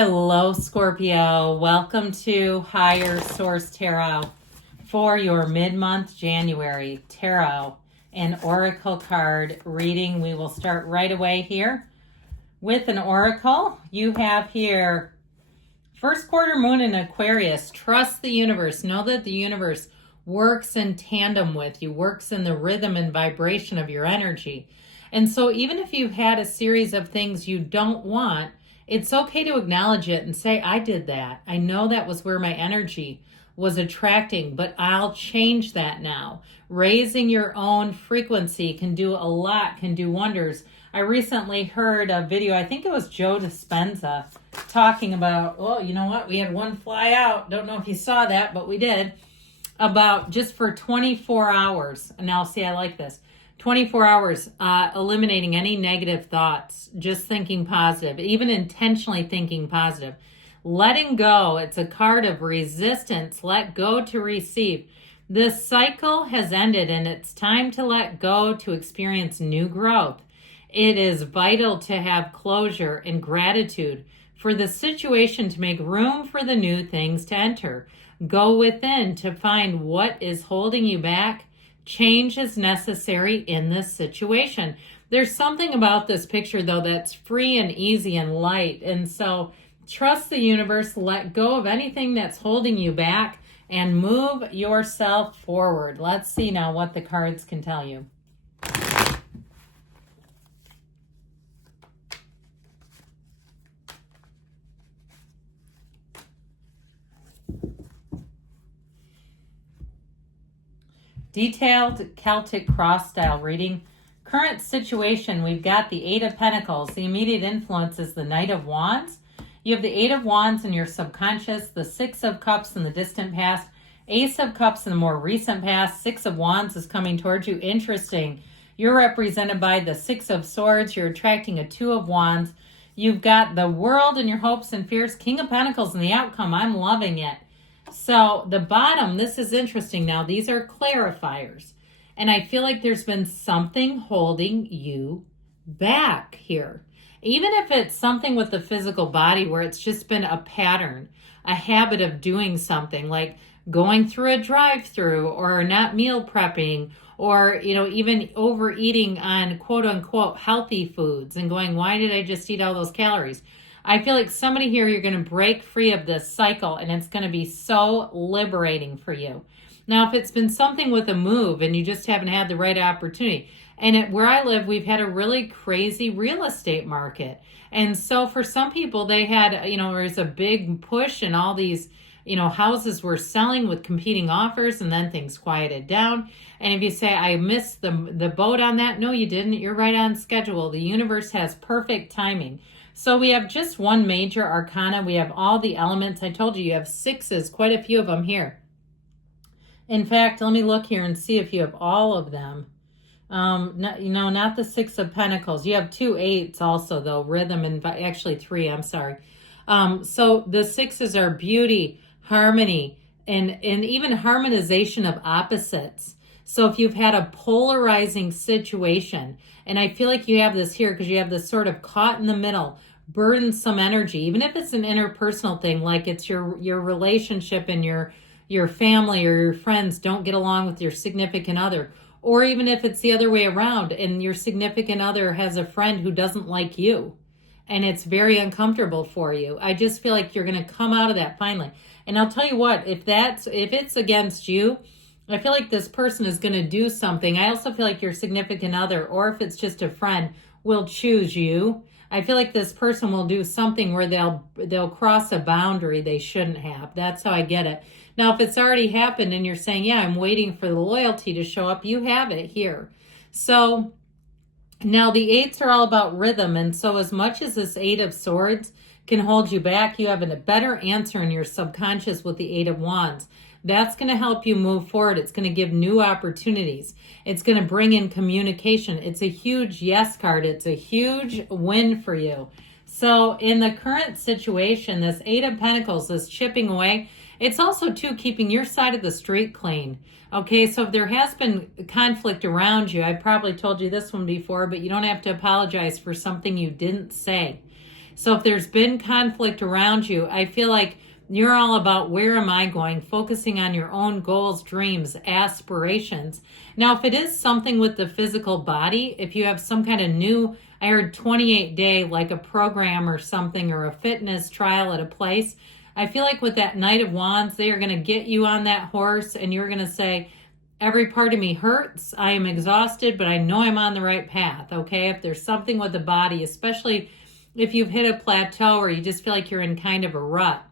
Hello, Scorpio. Welcome to Higher Source Tarot for your mid-month January tarot and oracle card reading. We will start right away here with an oracle. You have here first quarter moon in Aquarius. Trust the universe. Know that the universe works in tandem with you, works in the rhythm and vibration of your energy. And so even if you've had a series of things you don't want, it's okay to acknowledge it and say, I did that. I know that was where my energy was attracting, but I'll change that now. Raising your own frequency can do a lot, can do wonders. I recently heard a video, I think it was Joe Dispenza, talking about, oh, you know what? We had one fly out. Don't know if you saw that, but we did. About just for 24 hours. Now, see, I like this. 24 hours, eliminating any negative thoughts, just thinking positive, even intentionally thinking positive. Letting go, it's a card of resistance. Let go to receive. This cycle has ended and it's time to let go to experience new growth. It is vital to have closure and gratitude for the situation to make room for the new things to enter. Go within to find what is holding you back. Change is necessary in this situation. There's something about this picture, though, that's free and easy and light. And so trust the universe, let go of anything that's holding you back, and move yourself forward. Let's see now what the cards can tell you. Detailed Celtic cross style reading. Current situation, we've got the Eight of Pentacles. The immediate influence is the Knight of Wands. You have the Eight of Wands in your subconscious, the Six of Cups in the distant past, Ace of Cups in the more recent past, Six of Wands is coming towards you. Interesting. You're represented by the Six of Swords. You're attracting a Two of Wands. You've got the world and your hopes and fears, King of Pentacles and the outcome. I'm loving it. So the bottom, this is interesting now. These are clarifiers. And I feel like there's been something holding you back here. Even if it's something with the physical body where it's just been a pattern, a habit of doing something like going through a drive-through or not meal prepping or, even overeating on quote unquote healthy foods and going, why did I just eat all those calories? I feel like somebody here, you're going to break free of this cycle and it's going to be so liberating for you. Now, if it's been something with a move and you just haven't had the right opportunity, and where I live, we've had a really crazy real estate market. And so for some people, they had, there's a big push and all these, houses were selling with competing offers and then things quieted down. And if you say, I missed the boat on that, no, you didn't. You're right on schedule. The universe has perfect timing. So we have just one major arcana. We have all the elements. I told you have sixes, quite a few of them here. In fact, let me look here and see if you have all of them. Not the Six of Pentacles. You have two eights also, though, rhythm, and actually three, I'm sorry. So the sixes are beauty, harmony, and even harmonization of opposites. So if you've had a polarizing situation, and I feel like you have this here because you have this sort of caught in the middle, burdensome energy, even if it's an interpersonal thing, like it's your relationship and your family or your friends don't get along with your significant other, or even if it's the other way around and your significant other has a friend who doesn't like you and it's very uncomfortable for you. I just feel like you're going to come out of that finally. And I'll tell you what, if it's against you, I feel like this person is going to do something. I also feel like your significant other, or if it's just a friend, will choose you. I feel like this person will do something where they'll cross a boundary they shouldn't have. That's how I get it. Now, if it's already happened and you're saying, yeah, I'm waiting for the loyalty to show up, you have it here. So now the eights are all about rhythm. And so as much as this Eight of Swords can hold you back, you have a better answer in your subconscious with the Eight of Wands. That's going to help you move forward. It's going to give new opportunities. It's going to bring in communication. It's a huge yes card. It's a huge win for you. So in the current situation, this Eight of Pentacles, this chipping away, it's also, too, keeping your side of the street clean. Okay, so if there has been conflict around you, I probably told you this one before, but you don't have to apologize for something you didn't say. So if there's been conflict around you, I feel like you're all about where am I going, focusing on your own goals, dreams, aspirations. Now, if it is something with the physical body, if you have some kind of new, I heard 28-day, like a program or something, or a fitness trial at a place, I feel like with that Knight of Wands, they are going to get you on that horse and you're going to say, every part of me hurts, I am exhausted, but I know I'm on the right path, okay? If there's something with the body, especially if you've hit a plateau or you just feel like you're in kind of a rut.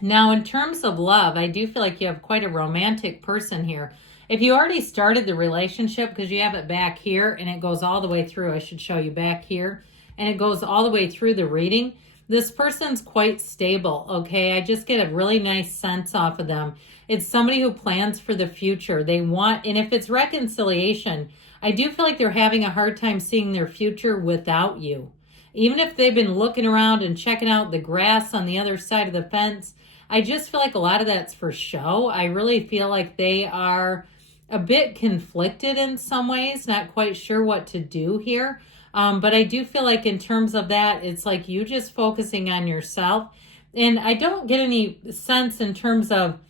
Now, in terms of love, I do feel like you have quite a romantic person here. If you already started the relationship, because you have it back here and it goes all the way through, I should show you back here, and it goes all the way through the reading, this person's quite stable, okay? I just get a really nice sense off of them. It's somebody who plans for the future. They want, and if it's reconciliation, I do feel like they're having a hard time seeing their future without you. Even if they've been looking around and checking out the grass on the other side of the fence, I just feel like a lot of that's for show. I really feel like they are a bit conflicted in some ways, not quite sure what to do here. But I do feel like in terms of that, it's like you just focusing on yourself. And I don't get any sense in terms of,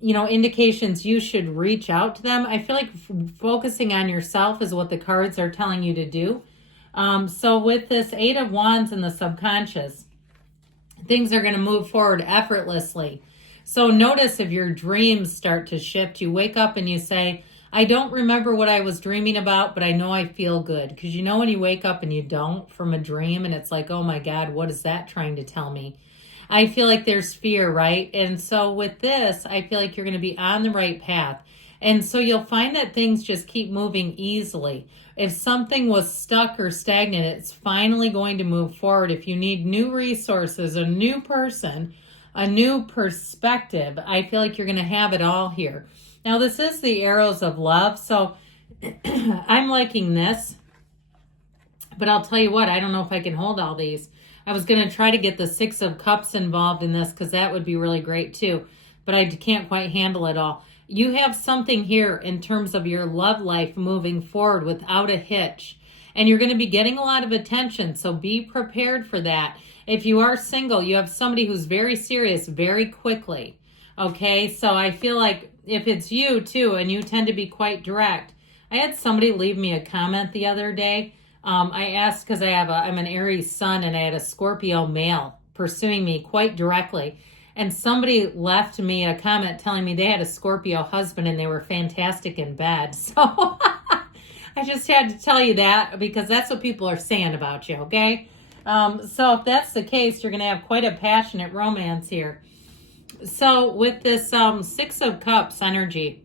indications you should reach out to them. I feel like focusing on yourself is what the cards are telling you to do. So with this Eight of Wands in the subconscious, things are going to move forward effortlessly. So notice if your dreams start to shift, you wake up and you say, I don't remember what I was dreaming about, but I know I feel good. Because when you wake up and you don't from a dream and it's like, oh my God, what is that trying to tell me? I feel like there's fear, right? And so with this, I feel like you're going to be on the right path. And so you'll find that things just keep moving easily. If something was stuck or stagnant, it's finally going to move forward. If you need new resources, a new person, a new perspective, I feel like you're going to have it all here. Now, this is the arrows of love, so I'm liking this. But I'll tell you what, I don't know if I can hold all these. I was going to try to get the Six of Cups involved in this because that would be really great too. But I can't quite handle it all. You have something here in terms of your love life moving forward without a hitch. And you're going to be getting a lot of attention, so be prepared for that. If you are single, you have somebody who's very serious very quickly. Okay, so I feel like if it's you too, and you tend to be quite direct. I had somebody leave me a comment the other day. I asked because I'm an Aries sun and I had a Scorpio male pursuing me quite directly. And somebody left me a comment telling me they had a Scorpio husband and they were fantastic in bed. So I just had to tell you that because that's what people are saying about you, okay? So if that's the case, you're going to have quite a passionate romance here. So with this Six of Cups energy,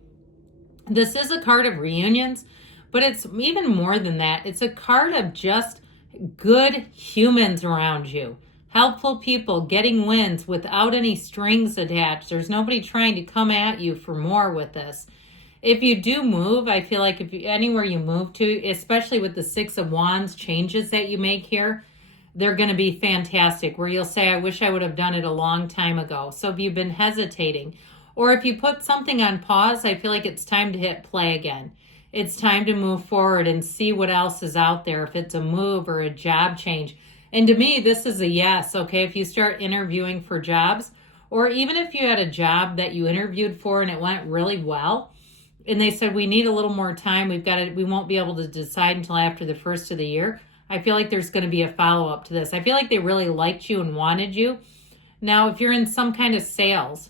this is a card of reunions, but it's even more than that. It's a card of just good humans around you. Helpful people getting wins without any strings attached. There's nobody trying to come at you for more with this. If you do move, I feel like anywhere you move to, especially with the Six of Wands changes that you make here, they're going to be fantastic, where you'll say, I wish I would have done it a long time ago. So if you've been hesitating, or if you put something on pause, I feel like it's time to hit play again. It's time to move forward and see what else is out there, if it's a move or a job change. And to me, this is a yes, okay? If you start interviewing for jobs, or even if you had a job that you interviewed for and it went really well, and they said, we need a little more time, we won't be able to decide until after the first of the year, I feel like there's going to be a follow-up to this. I feel like they really liked you and wanted you. Now, if you're in some kind of sales,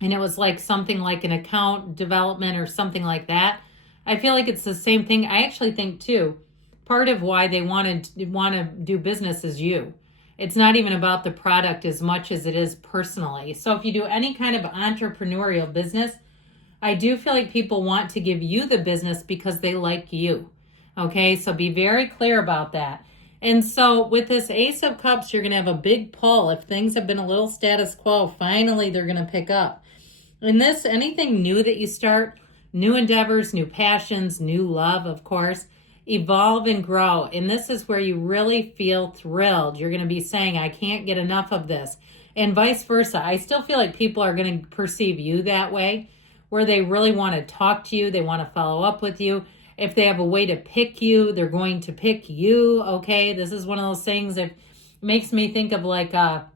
and it was like something like an account development or something like that, I feel like it's the same thing. I actually think, too, part of why they want to do business is you. It's not even about the product as much as it is personally. So if you do any kind of entrepreneurial business, I do feel like people want to give you the business because they like you. Okay, so be very clear about that. And so with this Ace of Cups, you're going to have a big pull. If things have been a little status quo, finally they're going to pick up. In this, anything new that you start, new endeavors, new passions, new love, of course, evolve and grow. And this is where you really feel thrilled. You're going to be saying, I can't get enough of this. And vice versa. I still feel like people are going to perceive you that way, where they really want to talk to you. They want to follow up with you. If they have a way to pick you, they're going to pick you. Okay, this is one of those things. makes me think of like a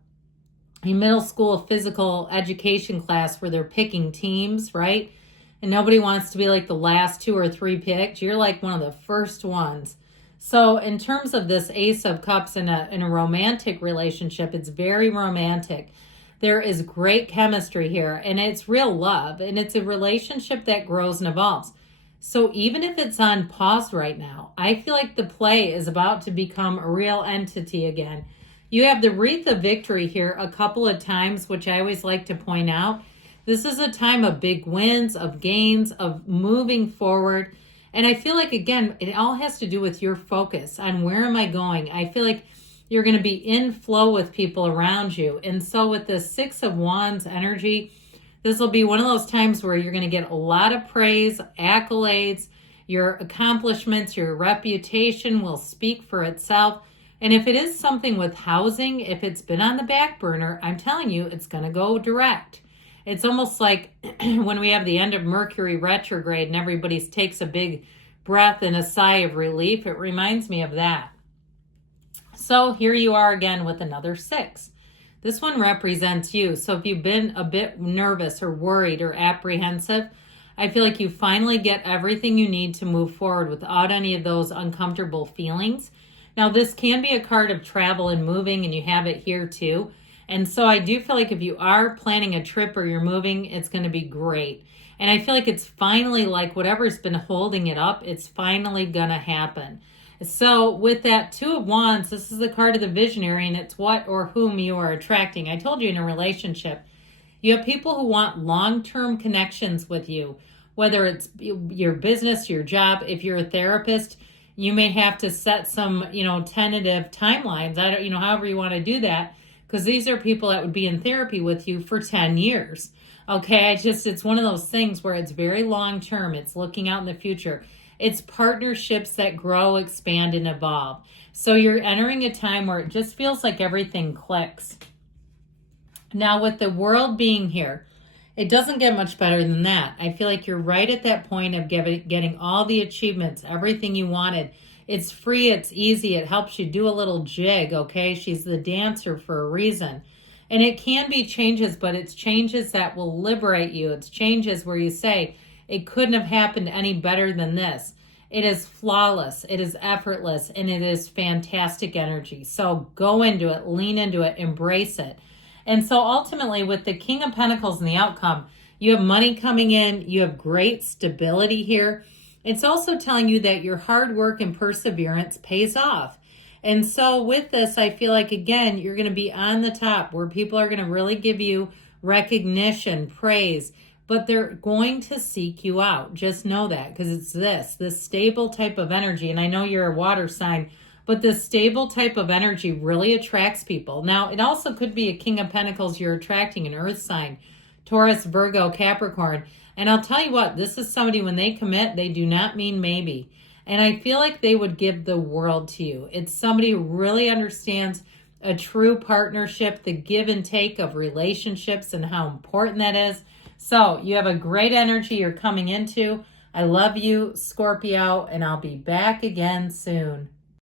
middle school physical education class where they're picking teams, right? And nobody wants to be like the last 2 or 3 picked. You're like one of the first ones. So in terms of this Ace of Cups in a romantic relationship, it's very romantic. There is great chemistry here, and it's real love, and it's a relationship that grows and evolves. So even if it's on pause right now, I feel like the play is about to become a real entity again. You have the Wreath of Victory here a couple of times, which I always like to point out. This is a time of big wins, of gains, of moving forward. And I feel like, again, it all has to do with your focus on where am I going. I feel like you're going to be in flow with people around you. And so with the Six of Wands energy, this will be one of those times where you're going to get a lot of praise, accolades, your accomplishments, your reputation will speak for itself. And if it is something with housing, if it's been on the back burner, I'm telling you, it's going to go direct. It's almost like when we have the end of Mercury retrograde and everybody takes a big breath and a sigh of relief. It reminds me of that. So here you are again with another 6. This one represents you. So if you've been a bit nervous or worried or apprehensive, I feel like you finally get everything you need to move forward without any of those uncomfortable feelings. Now, this can be a card of travel and moving, and you have it here too. And so I do feel like if you are planning a trip or you're moving, it's going to be great. And I feel like it's finally, like whatever's been holding it up, it's finally going to happen. So with that 2 of Wands, this is the card of the visionary, and it's what or whom you are attracting. I told you in a relationship, you have people who want long-term connections with you, whether it's your business, your job. If you're a therapist, you may have to set some, tentative timelines. However you want to do that, because these are people that would be in therapy with you for 10 years. Okay, it's one of those things where it's very long-term. It's looking out in the future. It's partnerships that grow, expand, and evolve. So you're entering a time where it just feels like everything clicks. Now, with the world being here, it doesn't get much better than that. I feel like you're right at that point of getting all the achievements, everything you wanted. It's free, it's easy, it helps you do a little jig, okay? She's the dancer for a reason. And it can be changes, but it's changes that will liberate you. It's changes where you say, it couldn't have happened any better than this. It is flawless, it is effortless, and it is fantastic energy. So go into it, lean into it, embrace it. And so ultimately with the King of Pentacles and the outcome, you have money coming in, you have great stability here. It's also telling you that your hard work and perseverance pays off. And so with this, I feel like, again, you're going to be on the top where people are going to really give you recognition, praise, but they're going to seek you out. Just know that, because it's this stable type of energy. And I know you're a water sign, but this stable type of energy really attracts people. Now, it also could be a King of Pentacles you're attracting, an earth sign, Taurus, Virgo, Capricorn. And I'll tell you what, this is somebody, when they commit, they do not mean maybe. And I feel like they would give the world to you. It's somebody who really understands a true partnership, the give and take of relationships and how important that is. So you have a great energy you're coming into. I love you, Scorpio, and I'll be back again soon.